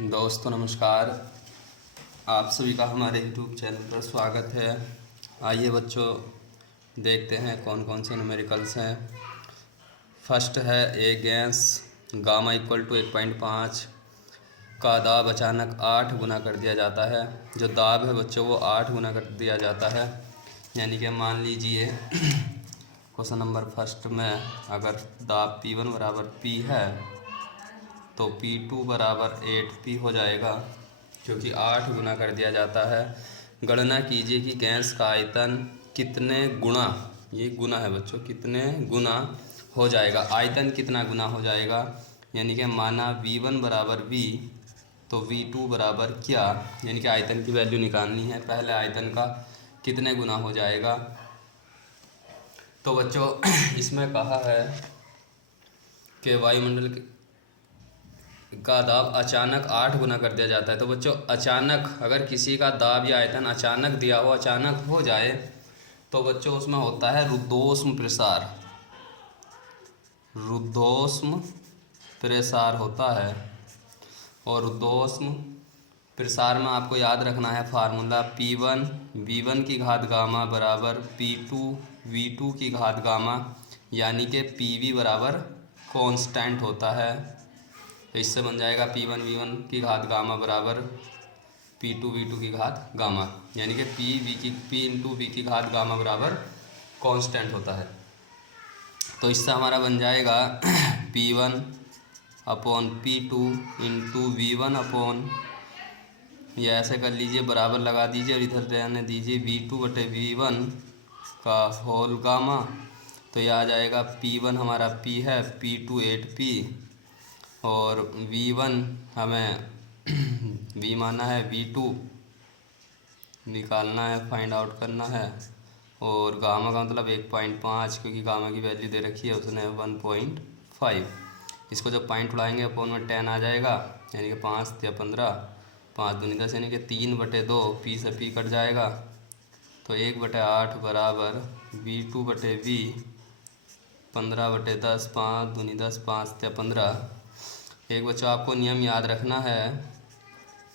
दोस्तों नमस्कार। आप सभी का हमारे YouTube चैनल पर स्वागत है। आइए बच्चों, देखते हैं कौन कौन से न्यूमेरिकल्स हैं। फर्स्ट है ए गैस गामा इक्वल टू 1.5 का दाब अचानक 8 गुना कर दिया जाता है। जो दाब है बच्चों वो 8 गुना कर दिया जाता है। यानी कि मान लीजिए क्वेश्चन नंबर फर्स्ट में अगर दाब P1 बराबर P है तो P2 बराबर 8P हो जाएगा, क्योंकि 8 गुना कर दिया जाता है। गणना कीजिए कि गैस का आयतन कितने गुना, ये गुना है बच्चों, कितने गुना हो जाएगा, आयतन कितना गुना हो जाएगा। यानी कि माना V1 बराबर V तो V2 बराबर क्या, यानी कि आयतन की वैल्यू निकालनी है। पहले आयतन का कितने गुना हो जाएगा। तो बच्चों इसमें कहा है कि वायुमंडल का दाब अचानक 8 गुना कर दिया जाता है। तो बच्चों अचानक अगर किसी का दाब या आयतन अचानक दिया हो, अचानक हो जाए, तो बच्चों उसमें होता है रुद्धोष्म प्रसार। रुद्धोष्म प्रसार होता है। और रुद्धोष्म प्रसार में आपको याद रखना है फार्मूला P1 V1 की घात गामा बराबर P2 V2 की घात गामा, यानी कि PV बराबर कांस्टेंट होता है। तो इससे बन जाएगा P1 V1 की घात गामा बराबर P2 V2 की घात गामा, यानी कि P इंटू V की घात गामा बराबर कांस्टेंट होता है। तो इससे हमारा बन जाएगा P1 upon P2 into V1 upon, या ऐसे कर लीजिए, बराबर लगा दीजिए और इधर रहने दीजिए V2 बटे V1 का होल गामा। तो यह आ जाएगा P1 हमारा P है, P2 8P और V1 हमें V माना है, V2 निकालना है, फाइंड आउट करना है। और गामा का मतलब 1.5, क्योंकि गामा की वैल्यू दे रखी है उसने 1.5। इसको जब पॉइंट उड़ाएंगे अपोन में 10 आ जाएगा, यानी कि 5 या 15, 5 दूनी 10, यानी कि 3/2 P से P कट जाएगा। तो 1/8 बराबर V2 बटे V 15/10, 5 दूनी 10, 5 या 15। एक बच्चों आपको नियम याद रखना है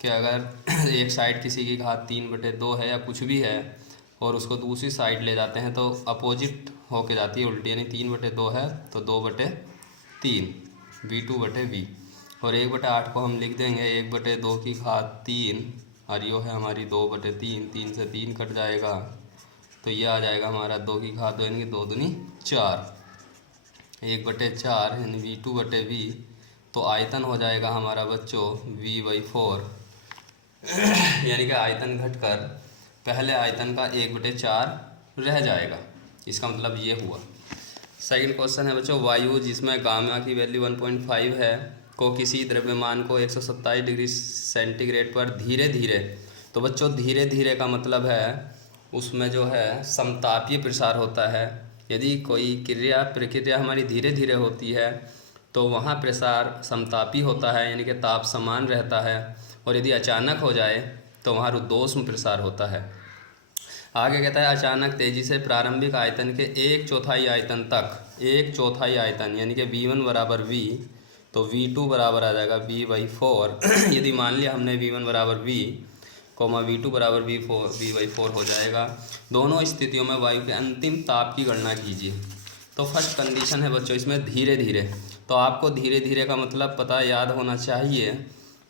कि अगर एक साइड किसी की घात 3/2 है या कुछ भी है और उसको दूसरी साइड ले जाते हैं तो अपोजिट होके जाती है, उल्टी, यानी 3/2 है तो 2/3 V2 बटे V। और 1/8 को हम लिख देंगे 1/2 की घात 3 और यो है हमारी 2/3, 3 से 3 कट जाएगा। तो यह आ जाएगा हमारा 2 की घात 2, यानी कि 2 दूनी 4, 1/4 यानी V2 बटे V। तो आयतन हो जाएगा हमारा बच्चों V/4, यानी कि आयतन घटकर पहले आयतन का 1/4 रह जाएगा। इसका मतलब ये हुआ। सेकंड क्वेश्चन है बच्चों, वायु जिसमें गामा की वैल्यू 1.5 है को किसी द्रव्यमान को 127 डिग्री सेंटीग्रेड पर धीरे धीरे, तो बच्चों धीरे धीरे का मतलब है उसमें जो है समतापीय प्रसार होता है। यदि कोई प्रक्रिया हमारी धीरे धीरे होती है तो वहाँ प्रसार समतापी होता है, यानी कि ताप समान रहता है। और यदि अचानक हो जाए तो वहाँ रुद्धोष्म प्रसार होता है। आगे कहता है अचानक तेजी से प्रारंभिक आयतन के 1/4 आयतन तक, 1/4 आयतन यानी कि V1 बराबर V तो V2 बराबर आ जाएगा V/4। यदि मान लिया हमने V1 बराबर V कोमा V2 बराबर V/4 हो जाएगा। दोनों स्थितियों में वायु के अंतिम ताप की गणना कीजिए। तो फर्स्ट कंडीशन है बच्चों इसमें धीरे धीरे, तो आपको धीरे धीरे का मतलब पता याद होना चाहिए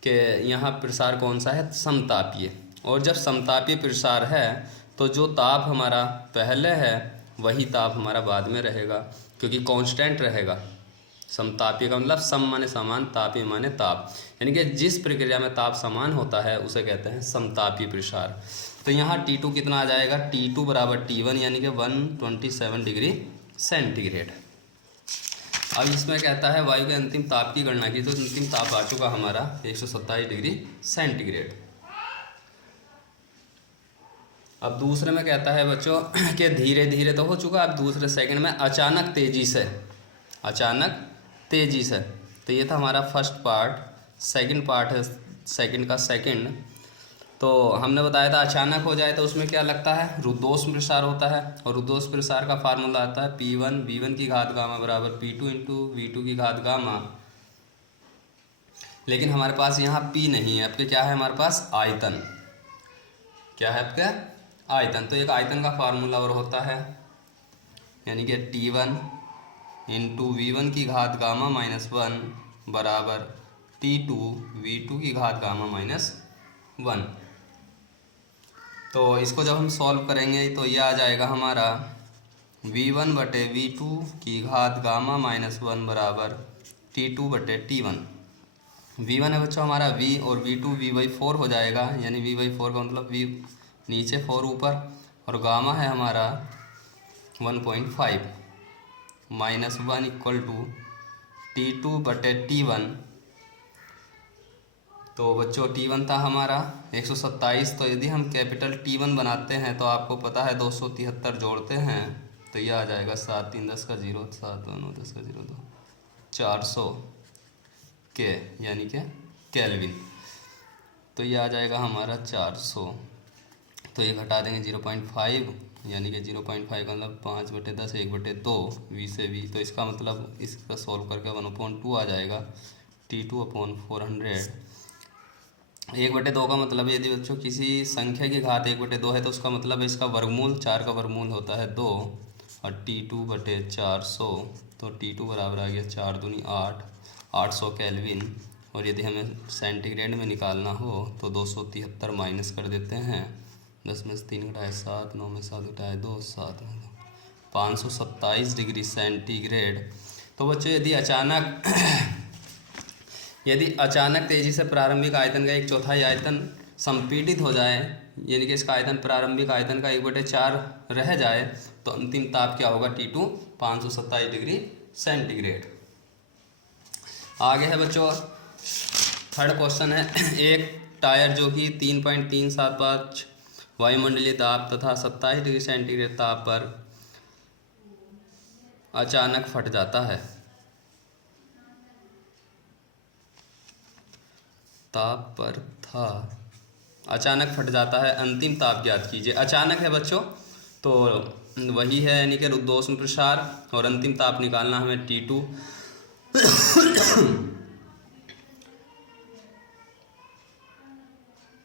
कि यहाँ प्रसार कौन सा है, समतापीय। और जब समतापीय प्रसार है तो जो ताप हमारा पहले है वही ताप हमारा बाद में रहेगा, क्योंकि कांस्टेंट रहेगा। समतापीय का मतलब सम माने समान, तापीय माने ताप, यानी कि जिस प्रक्रिया में ताप समान होता है उसे कहते हैं समतापीय प्रसार। तो यहाँ T2 कितना आ जाएगा, T2 बराबर T1 यानी कि 127 डिग्री सेंटीग्रेड। अब इसमें कहता है वायु के अंतिम ताप की गणना की, तो अंतिम ताप आ चुका हमारा 127 डिग्री सेंटीग्रेड। अब दूसरे में कहता है बच्चों कि धीरे धीरे तो हो चुका, अब दूसरे सेकंड में अचानक तेजी से, अचानक तेजी से। तो ये था हमारा फर्स्ट पार्ट। सेकंड पार्ट है सेकंड का सेकंड। तो हमने बताया था अचानक हो जाए तो उसमें क्या लगता है, रुद्धोष्म प्रसार होता है। और रुद्धोष्म प्रसार का फार्मूला आता है P1 V1 की घात गामा बराबर P2 इंटू V2 की घात गामा। लेकिन हमारे पास यहाँ P नहीं है। आपके क्या है हमारे पास आयतन, क्या है आपका आयतन। तो एक आयतन का फार्मूला और होता है, यानी कि T1 इंटू V1 की घात गामा माइनस 1 बराबर T2 V2 की घात गामा माइनस 1। तो इसको जब हम सॉल्व करेंगे तो ये आ जाएगा हमारा V1 बटे V2 की घात गामा माइनस 1 बराबर T2 बटे T1। V1 है बच्चों हमारा V और V2 V/4 हो जाएगा, यानी V/4 का मतलब V नीचे 4 ऊपर, और गामा है हमारा 1.5 माइनस 1 इक्वल टू T2 बटे T1। तो बच्चों T1 था हमारा 127। तो यदि हम कैपिटल T1 बनाते हैं तो आपको पता है 273 जोड़ते हैं तो ये आ जाएगा 7 3 10 का 0, 7 2 9 10 का 0 2 400 के, यानी कि केल्विन। तो ये आ जाएगा हमारा 400। तो ये घटा देंगे 0.5, यानी कि 0.5 का मतलब 5/10 1/2 V से V। तो इसका मतलब इसका सॉल्व करके 1/2 आ जाएगा T2/400। 1/2 का मतलब यदि बच्चों किसी संख्या की घात 1/2 है तो उसका मतलब है इसका वर्गमूल 4 का वर्गमूल होता है 2, और T2/400। तो T2 बराबर आ गया 4 दूनी 8, 800 केल्विन। और यदि हमें सेंटीग्रेड में निकालना हो तो 273 माइनस कर देते हैं, 10 में से 3 घटाए 7, 9 में 7 घटाए 2 7, 527 डिग्री सेंटीग्रेड। तो बच्चों यदि अचानक तेजी से प्रारंभिक आयतन का 1/4 आयतन संपीड़ित हो जाए, यानी कि इसका आयतन प्रारंभिक आयतन का 1/4 रह जाए, तो अंतिम ताप क्या होगा T2 527 डिग्री सेंटीग्रेड। आगे है बच्चों थर्ड क्वेश्चन है, एक टायर जो कि 3.375 वायुमंडलीय ताप तथा 27 डिग्री सेंटीग्रेड ताप पर अचानक फट जाता है। ताप पर था, अचानक फट जाता है, अंतिम ताप ज्ञात कीजिए। अचानक है बच्चों तो वही है, यानी कि रुद्धोष्म प्रसार, और अंतिम ताप निकालना हमें T2।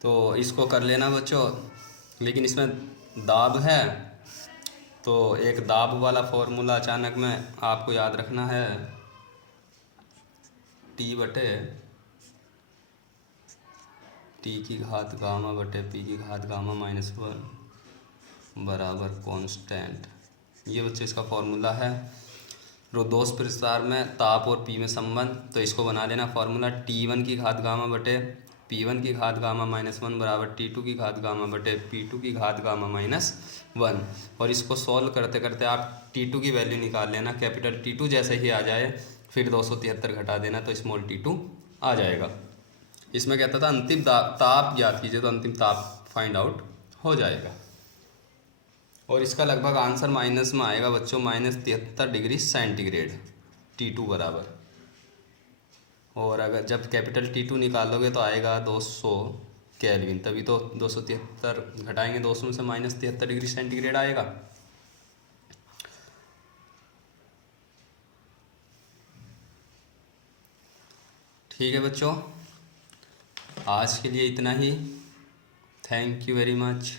तो इसको कर लेना बच्चों, लेकिन इसमें दाब है तो एक दाब वाला फॉर्मूला अचानक में आपको याद रखना है, T की घात गामा बटे P की घात गामा माइनस 1 बराबर कांस्टेंट। ये बच्चे इसका फॉर्मूला है रुद्धोष्म प्रसार में ताप और P में संबंध। तो इसको बना लेना फॉर्मूला, T1 की घात गामा बटे P1 की घात गामा माइनस 1 बराबर T2 की घात गामा बटे P2 की घात गामा माइनस 1। और इसको सॉल्व करते करते आप T2 की वैल्यू निकाल लेना, कैपिटल T2 जैसे ही आ जाए फिर 273 घटा देना तो स्मॉल T2 आ जाएगा। इसमें कहता था अंतिम ताप ज्ञात कीजिए, तो अंतिम ताप फाइंड आउट हो जाएगा। और इसका लगभग आंसर माइनस में आएगा बच्चों, -73 डिग्री सेंटीग्रेड T2 बराबर। और अगर जब कैपिटल T2 निकालोगे तो आएगा 200 केल्विन, तभी तो 273 घटाएंगे 200 में से -73 डिग्री सेंटीग्रेड आएगा। ठीक है बच्चों, आज के लिए इतना ही। Thank you very much.